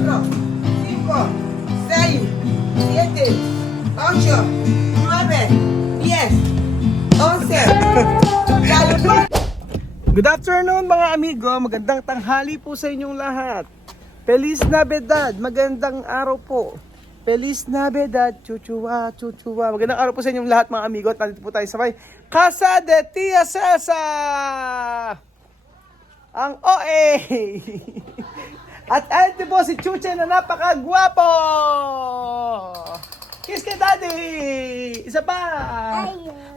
5, 6, 7, 8, 9, 10, 11. Good afternoon mga amigo, magandang tanghali po sa inyong lahat. Feliz Navidad, magandang araw po. Feliz Navidad, chuchuwa, chuchuwa. Magandang araw po sa inyong lahat mga amigo. At nandito po tayo sa may Casa de Tia Cesa, ang OA. At ayun po si Chuche na napakagwapo. Kiss kay Daddy! Isa pa!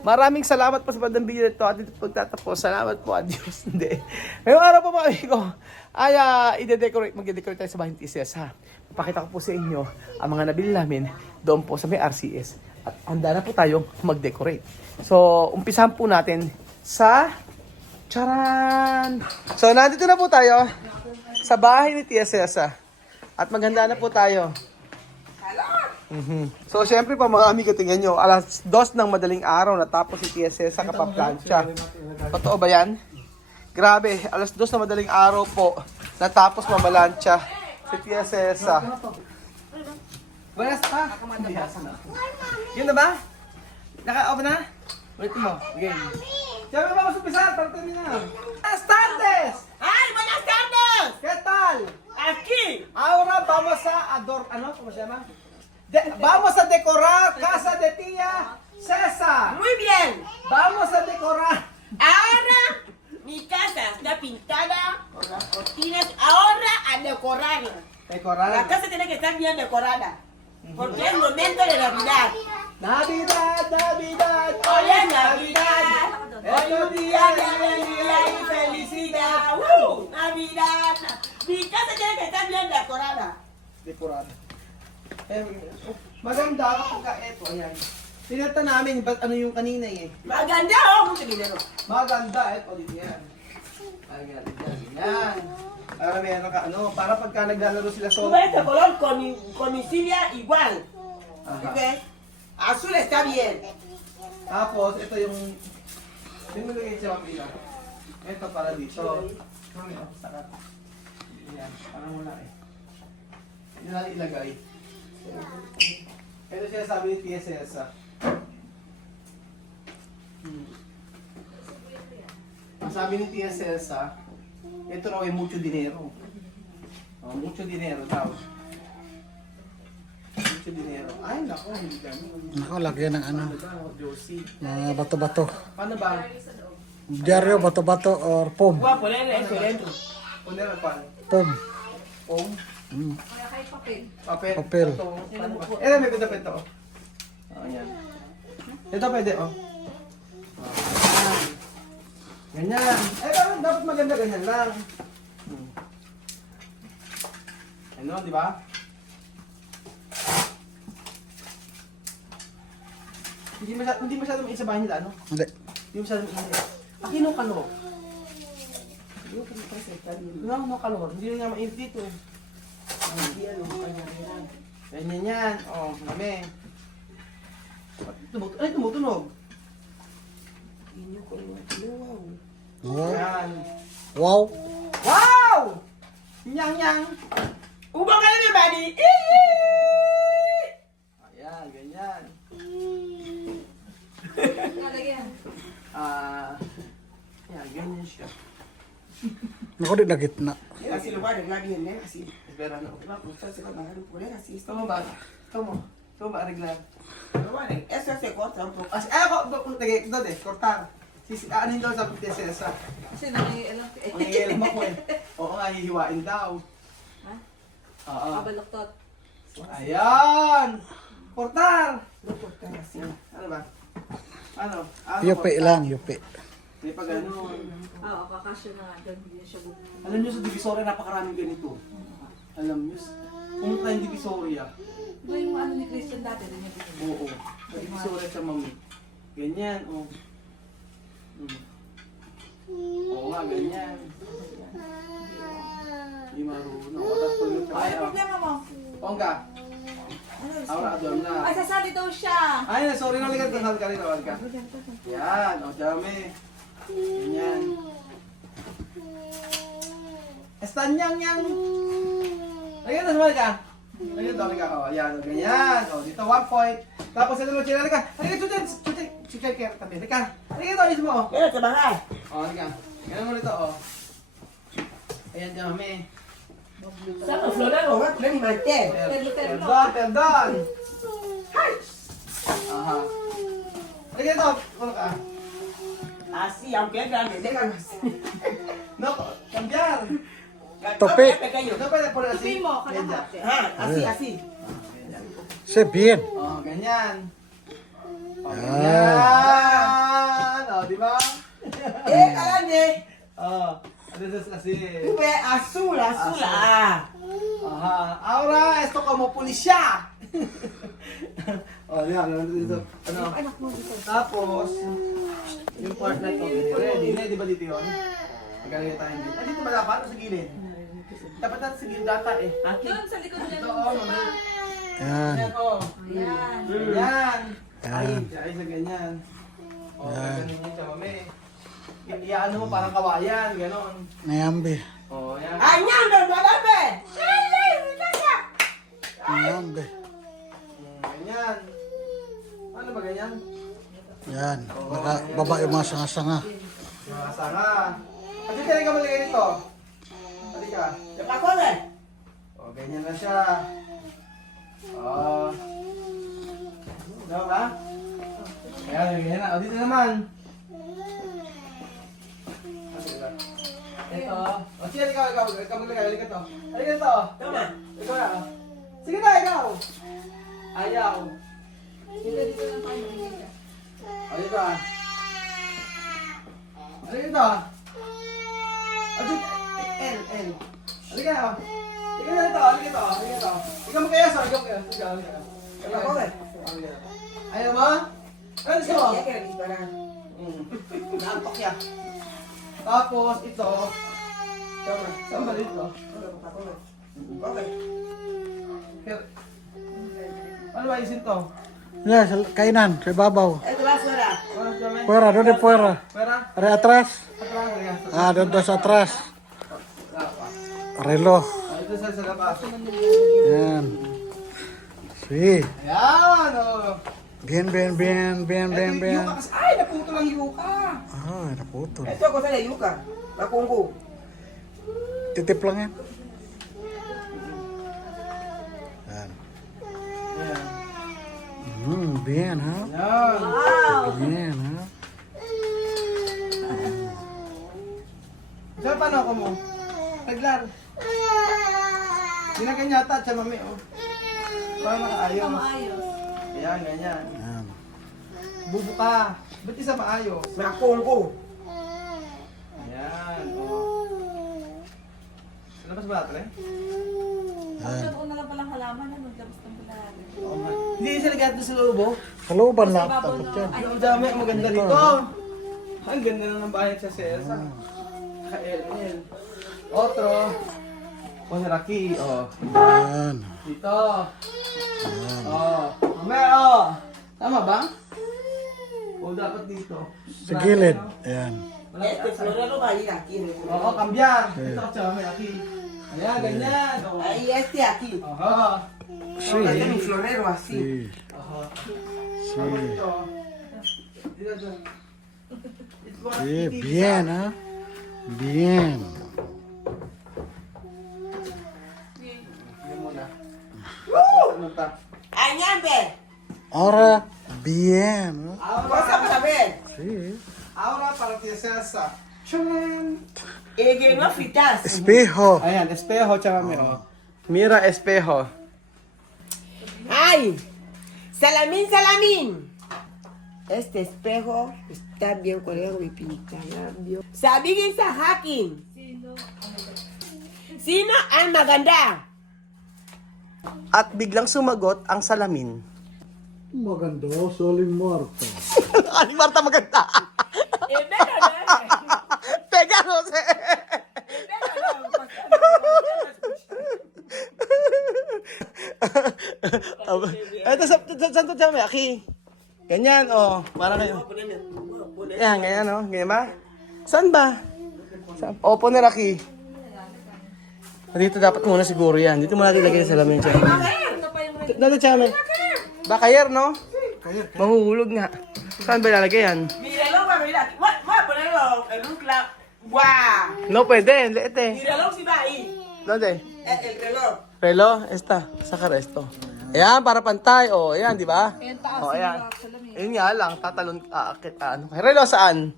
Maraming salamat po sa pagdambili nito at dito pagtatapos. Salamat po, adios. Hindi. Ngayong araw po mga amigo, ay mag-decorate tayo sa bahay ni TCS ha. Papakita ko po sa inyo ang mga nabili namin doon po sa may RCS. At handa na po tayong mag-decorate. So, umpisahan po natin sa charan! So, nandito na po tayo sa bahay ni TCS ha. At maghanda na po tayo. So, syempre pa mga amigo, tingnan nyo, alas 2 ng madaling araw natapos si TSS sa kapaplansya. Totoo ba yan? Grabe, alas 2 ng madaling araw po natapos mamalansya si TSS. Buenas pa? Yun na ba? Naka-open na? Ulit mo, game. Siyempre ba masumpisar? Parang na. Buenas tardes! ¡Ay, buenas tardes! ¿Qué tal? Aquí. Ahora vamos a ¿cómo se llama? Vamos a decorar casa de tía César. Muy bien. Vamos a decorar. Ahora mi casa está pintada con las cortinas. Ahora a decorarla. La Decorar. casa tiene que estar bien decorada. Porque es momento de Navidad. Navidad, Navidad. Hoy es Navidad. Hoy un día de alegría y felicidad. Navidad. Mi casa tiene que estar bien decorada. Decorar. Maganda kapag ito, ayan. Tinata namin, ba't ano yung kanina eh. Maganda oh, mucho dinero. Maganda, ito dito yan. Ayan, yan. Para meron ka, para pagka naglalaro sila Tú so. ves este color con insignia igual. Ajá. ¿Ves? Azul está bien. Tapos, ito yung nilagay sa pila. Ito para dito. Ayan, parang wala eh. Hindi na ilagay. Ito siya sabi ni TSS. Ang sabi ni TSS, ito raw ay mucho dinero. Mucho dinero daw. Mucho dinero. Ay, nako, hindi ganun. Ako, lagyan ng ano, Ano ba? Josie. mga bato-bato. Paano ba? Diaryo, bato-bato, or pom. Voy a poner eso dentro. Puner na pan. Pom. Pom. Mm. Papel. Papel. Ito, paano ba? May ganda pa ito. Ayan. Ito pwede, Ayan. Ganyan. Dapat maganda ganyan lang. Ano, di ba? Hindi masyadong isa bahay nila, Hindi. Hindi masyadong isa. Akino kalor. No, kalor. Hindi nga mainit dito. Ganyan yan. Kami. Ay, tumutunog. Wow. Yan. Wow. Wow! Nyang-nyang. Ubang ka na ni Buddy. Ayan, ganyan. Yan, ganyan siya. Ako din na gitna. Así lo voy a arreglar bien, ¿eh? Así. Espera, no. Va a gustar, se va a bajar un poder así. Tama ba? Tama ba arreglar? Pero bueno, eso se corta un poco. Ako, doon kortar. Aanin daw sa prinsesa. Kasi nangialam ko eh. Ang iilam ako eh. Oo nga, hihiwain daw. Ha? Oo. Kabaloktot. Ayan! Kortar! No cortar así. Ano ba? Ano? Yupi lang, yupi. Hindi pa ganun. Oo, kakasya na nga doon. Hindi na siya buto. Alam nyo sa Divisoria, napakaraming ganito. Alam nyo, pumunta yung Divisoria. Diba yung ano ni Christian dati? Doon niya binili? Oo. Sa Divisoria siya, mami. Ganyan, Oo nga, ganyan. Hindi marunong. Tapos pag yung Ay, problema mo. Pongka, Ano? ahora adorn na. Ay, sasali daw siya. Ay, sorry na ligat. Nasal ka rin, awal ka. Yan, dami. Ganyan. Estanyang yang. Lagyan na, sumali ka. Lagyan to, ka. O, ayan, o, ganyan. O, dito, 1 point. Tapos, ito naman, chila, ka. Halika, chutin, kaya, tabi. Halika. Halika to, alis mo, o. Kaya sa bahay. O, halika. Ganyan mo nito, o. Ayan, dyan, mami. Sa Florero, wag na ni Mantel. Perdon. Aha. Halika to, ano ka? Así, aunque es grande, déjalo así. No, cambiar. Tope. Pequeño. No puede poner así. Sabihin mo, Ganyan. kalahati. Así, así. Si bien. Oh, ganyan. Oh, Ah. ganyan. Oh, di ba? Grande. Oh, this is así. Tuve azul, azul. Ah. Ajá. Ahora, esto como policía. Oh, yan. Dito. Ano? Tapos, yung part na ito, ready. Di ba dito yun? Magaling tayo dito. Ah, dito ba dapat o sa gilid? Dapat natin sa gilid data eh. Doon sa likod niya. Ito, oh, mami. Yan. Yan, oh. Ayan. Ganyan. Yan. Ay, sa ganyan. O, Yan. ganyan yun siya, mami. Iyaano mo parang kawayan, gano'n. Nayambi. O, yan. Añan, no, dame. Dale, muchacha. Nayambi. Ganyan. Ano ba ganyan? Yan. Baba yung mga sanga-sanga. Mga sanga. At yung ka maligay nito. Halika. ¿Qué pasó, güey? O, ganyan na siya. O. Diba ba? Ayan, ganyan na. O, dito naman. Ito. O, sige, ikaw maglagay. Halika to. Halika to. Toma. Ikaw na. Sige na, ikaw. Ayaw. Dito lang tayo. Halika. Halika to. L. Halika na. Halika na ito. Halika to. Ikaw magkayas. Halika. ¿Qué pasó, güey? Ayaw mo? Ano gusto mo? Ya que disparar. Naantok yan. Tapos ito. Toma. Saan ba dito? Come. Ano ba isin to? Yan, sa kainan, sa babaw. Esto va fuera. Ano dami? Puera, doon di puera. Pera? Are atras. Atras, halika. Ah, doon sa atras. Relo. Ito sa labas. Yan. Si. Ayan, oh. Bien. Ito yung yuka kasi. Ay, naputo lang yuka. Ah, naputol. Esto es cosa de yuca. Va con gu. Titip lang yan. Yan. Ayan. Bien, ha? Ayan. Bien, ha? Saan paano ako mo? Taglar. Ginaganyata siya, mami, oh. Para makaayos. Maayos. Ayan, ganyan. Yan. Bubo ka. Ba't isa maayos? Va con gu. Ayan, oh. Labas ba natin eh? Yan. Ako na lang palang halaman. Ano? Tapos ng palagi. Oo nga. Hindi siya nag-add sa loob, oh. Kaluban lang. Sa babaw Tapos na- yan. Ay, Ang dami, maganda rito. Ang ganda na ng bahay sa Celsa. Ka-LL. Otro. Ponaraki, oh. Yan. Dito. Oh. Mamaya, oh. Tama ba? O dapat dito. Sa gilid. Yan. Este florero va a ir aquí. en el Oo, florero. kambyar. Dito ka siya, may aki. Ayan, ganyan. Oh. Ahí este aquí. Aha. Si. Este es mi florero así. Si. Aha. Si. Tapos dito. Dito. It's more Si. activity. Bien, ha? Bien. Yan muna. Ano ta? Añambe. Ahora, bien, ha? Cosa para ver. Si. Aura para ti Celsa. Chuman. Que no fritas. Espejo. Ayan, espejo, tsaka may oh. Mira, espejo. ¡Ay! ¡Salamín, salamín! Este espejo está bien coreano y pinta labio. Sabigin sa hakin. Sino ang maganda? At biglang sumagot ang salamin. Maganda, Soling Marta. Ani Marta maganda. Teka, Jose. Ito, saan to siya, may aki? Ganyan, oh. Para kayo. Yan, ganyan, oh. Ganyan ba? Saan ba? Saan? Opo na, Raki. Dito dapat muna siguro yan. Dito muna natin ilagay sa salamin siya. Ito pa yung Dito Chame. Bakayer, no? Mahuhulog nga. Saan ba ilalagay yan? Míralo, mira. Voy a ponerlo en un clavo. ¡Guau! No pwede, liit eh. Míralo si va ahí. ¿Dónde? El reloj. Relo, esta. Saka resto. Ayan, para pantay. O, ayan, di ba? Ayan, taas O, ayan. nila, salamin. Ayun nga lang, tatalon, aakit, ano. Relo, saan?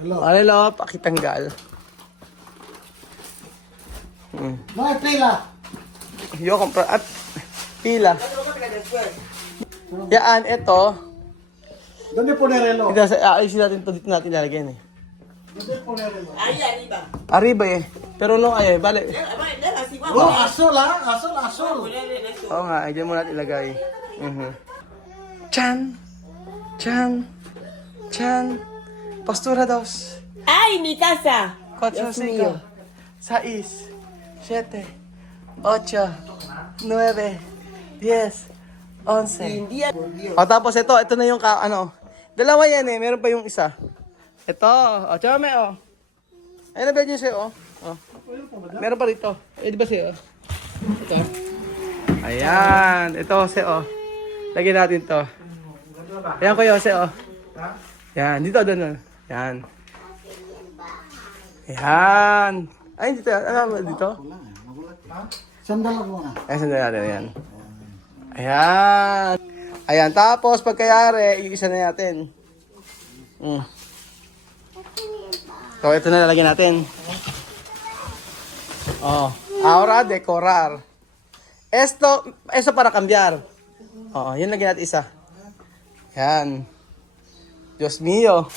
Hello. O, relo, pakitanggal. No hay pila. Yo, compra, at, pila. Yan, ito. ¿Dónde pone reloj? Ito, ayusin natin ito, dito natin lalagyan eh. ¿Dónde pone reloj? Ahí arriba. Arriba eh. Pero no, ay, bale. Deja así, Oh, vamos a azul, azul, azul. ponerle en esto. Oo nga, dyan muna natin ilagay. Chan! Chan! Chan! Postura 2. ¡Ay, mi casa! 4, 5, 6, 7, 8, 9, 10, 11. Día. O tapos ito na yung ano. Dalawa yan eh, meron pa yung isa. Ito, o chame o. Ayun na ba yun sa'yo o? Meron pa rito. Eh, di ba sa'yo? Ito. Ayan, ito sa'yo. Lagyan natin to. Ayan ko yun sa'yo. Yan, dito doon. Yan. Ayan. Ay, dito. Ano ba dito? Sandal muna. Ayan, sandali natin. Ayan. Ayan. Ayan, tapos pagkayari, iisa na natin. So, ito na lalagyan natin. Oh, ahora decorar. Esto para cambiar. Oo, yun lagyan natin isa. Yan. Diyos mío.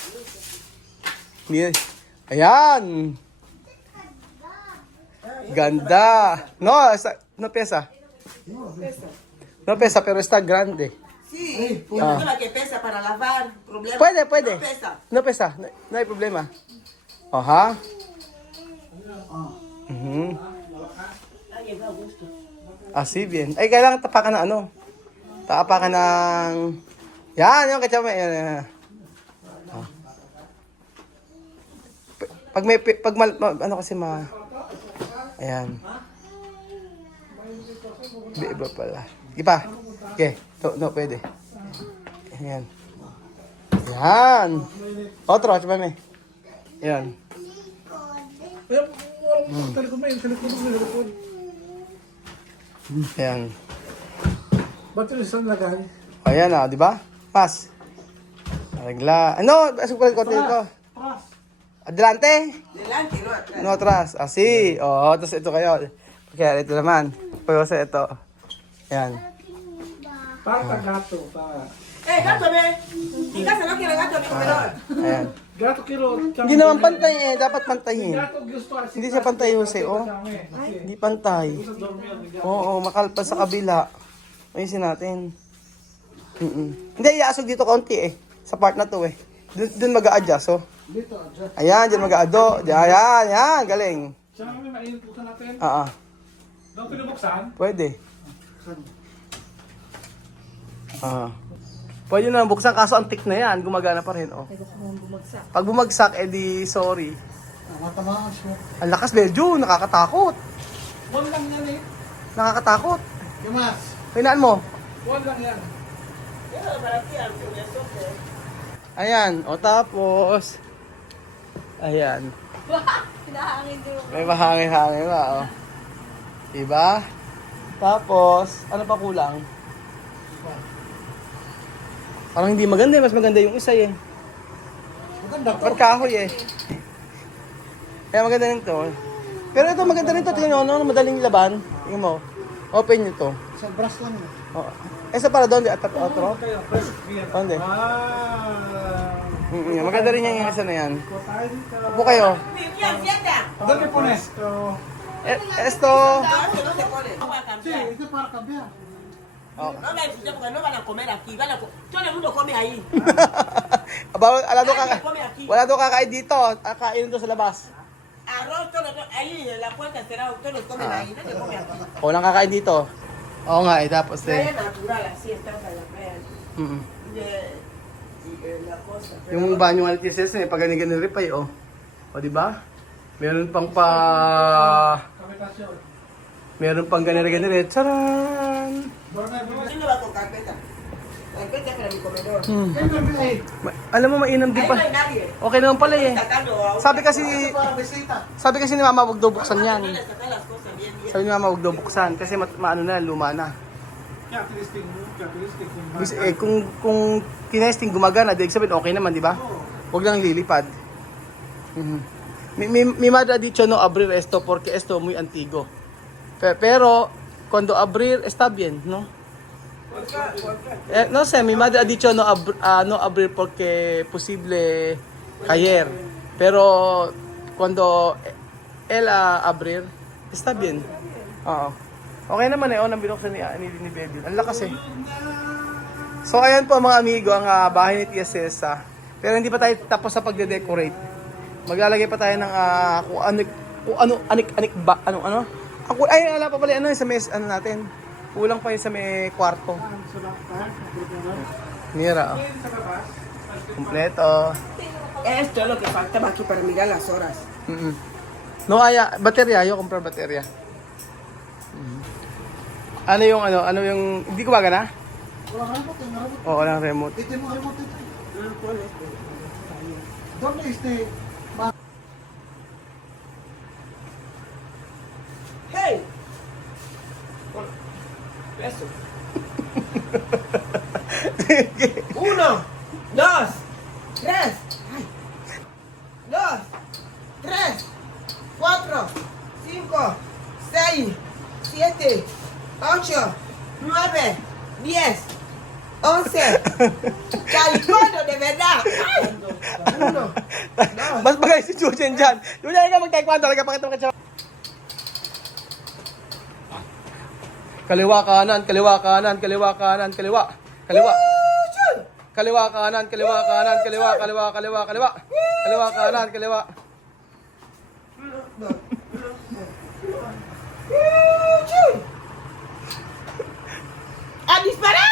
Ayan. Ganda. No pesa. No pesa, pero está grande. Sí, y no la que pesa para lavar. Problema. Puede. No pesa. No pesa, no hay problema. Ajá. Ay, me da gusto. Así bien. Ay, kailangan tapakan ng ano. Tapakan ng... Yan, yung kachame. Yan. Oh. Ano kasi Ayan. Iba pala. Iba. Okay. No, pwede. Ayan. Yan. Otro, chame. Yan. Ayan. Ba't yung isang lagay? Ayan na, di ba? Mas. Regla. Ano? Asok pa rin konti ko. Adelante. Delante, no atrás. No, atrás. Así. Oo, tapos ito kayo. Kaya ito naman. Pero sa ito. Ayan. Pata gato, pa. Gato, ve. Mi casa no quiere gato, mi comedor. Ayan. Gato kilo. Hindi naman pantay eh. Dapat pantayin. Gato gusto kasi. Hindi siya pantay, Jose. Oh. Hindi pantay. Oo, makalpas sa kabila. Ayusin natin. Hindi, iaasog dito konti eh. Sa part na to eh. Doon mag-a-adjust, oh. Dito, adjust. Ayan, dyan mag-a-ado. Ayan, galing. Siya kami mainit po natin. Doon pinubuksan? Pwede. Pwede na buksan, kaso antik na yan. Gumagana pa rin, oh. Pag bumagsak, edi sorry. Matamaan siya. Ang lakas, medyo. Nakakatakot. One lang yan eh. Nakakatakot. Kimas. Pinaan mo. One lang yan. Ayan, o tapos. Ayan. Hinahangin din mo. May mahangin-hangin na, oh. Diba? Tapos, ano pa kulang? Parang hindi maganda eh. Mas maganda yung isa eh. Maganda to. Ba't kahoy eh? Kaya maganda nito. Pero ito maganda rin to. Tingnan mo, no? Madaling laban. Tingnan mo. Open nyo to. Sa brass lang yun. Oh. Esa para doon, at otro. Kayo, first beer. Donde? Maganda rin yung isa na yan. Tayo dito. Upo kayo. Mira, sienta. Doon me pones? Esto. Esto no se pone. Vamos a Sí, cambiar. ito para cambiar. No me ensucié porque no van a comer aquí. Todo el mundo come ahí. Wala daw Nadie come aquí. wala daw kakain dito. Kain doon sa labas. Arroz, todo ahí en la puerta cerrada. Todos comen ahí. No se come aquí. Walang kakain dito. Oo nga eh, tapos Playa eh. natural, así estamos en la playa. Mm. La cosa. Yung banyo ng LTSS eh, pag ganyan rin pa eh, oh. O, di ba? Meron pang pa... Kapitasyon. Meron pang ganire-ganire. Charan! Sino ba itong carpeta? Carpeta para mi comedor. Alam mo, mainam din Ahí pa. no hay nadie. Okay naman pala eh. Sacando a Sabi kasi, Para bisita. sabi kasi ni Mama, huwag daw buksan yan. sacar las cosas bien, bien. Sabi ni Mama, huwag daw buksan kasi maano na, luma na. Kung kinesting gumagana, di sabihin okay naman, di ba? Huwag lang lilipad. Mi madre ha dicho no abrir esto porque esto muy antiguo. Pero cuando abrir está bien, ¿no? No sé, mi madre ha dicho no abrir porque posible caer. Pero cuando él abrir está bien. Oo. Okay naman eh, nang binuksan ni Baby. Ang lakas eh. So ayan po mga amigo, ang bahay ni Tia Cesa. Pero hindi pa tayo tapos sa pagde-decorate. Maglalagay pa tayo ng anik ba, ano? Ako, ay, wala pa pala, sa mes, natin. Kulang pa yun sa may kwarto. Mira, oh. Kompleto. Esto es lo que faltaba aquí para mirar las horas. No, baterya, yo comprar baterya. Ano yung, hindi ko na? Walang remote, yung remote. Oo, walang remote. Ito yung remote ito. Doon na Hey. Eso. 1, 2, 3. 2, 3, 4, 5, 6, 7, 8, 9, 10, 11. Calculo de verdad. Ay. 1. Mas bagay si Jujen dyan. Jujen, ikaw mag-taekwondo. Pakita mo ka siya. Kaliwa, kanan, kaliwa, kanan, kaliwa, kanan, kaliwa. Kaliwa. Kaliwa, kanan, kaliwa, kanan, kaliwa, kaliwa, kaliwa, kaliwa. Kaliwa, kanan, kaliwa. ¡A disparar!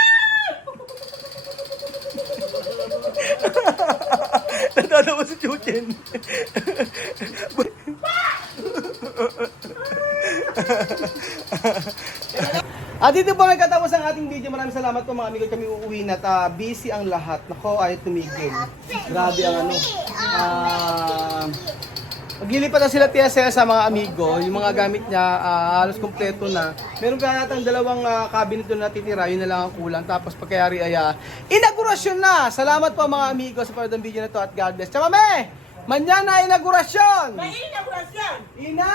Natatawa si Jujen. At dito po nagkatapos ang ating video. Maraming salamat po mga amigo. Kami uuwi na at busy ang lahat. Nako, ayaw tumigil. Grabe ang maglilipat na sila Tia Cesa sa mga amigo. Yung mga gamit niya, halos kompleto na. Meron ka natang dalawang cabinet doon na titira. Yun na lang ang kulang. Tapos pagkayari ay inaugurasyon na. Salamat po mga amigo sa panood ng video na to at God bless. Chamame! Mañana inaugurasyon! ¡Mañana inauguración! Ina!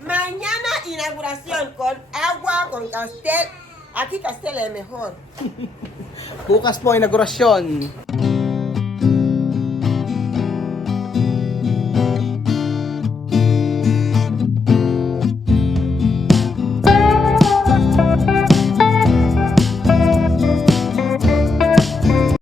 Mañana inauguración con agua, con Castel. Aquí Castel es mejor. Bukas po inaugurasyon.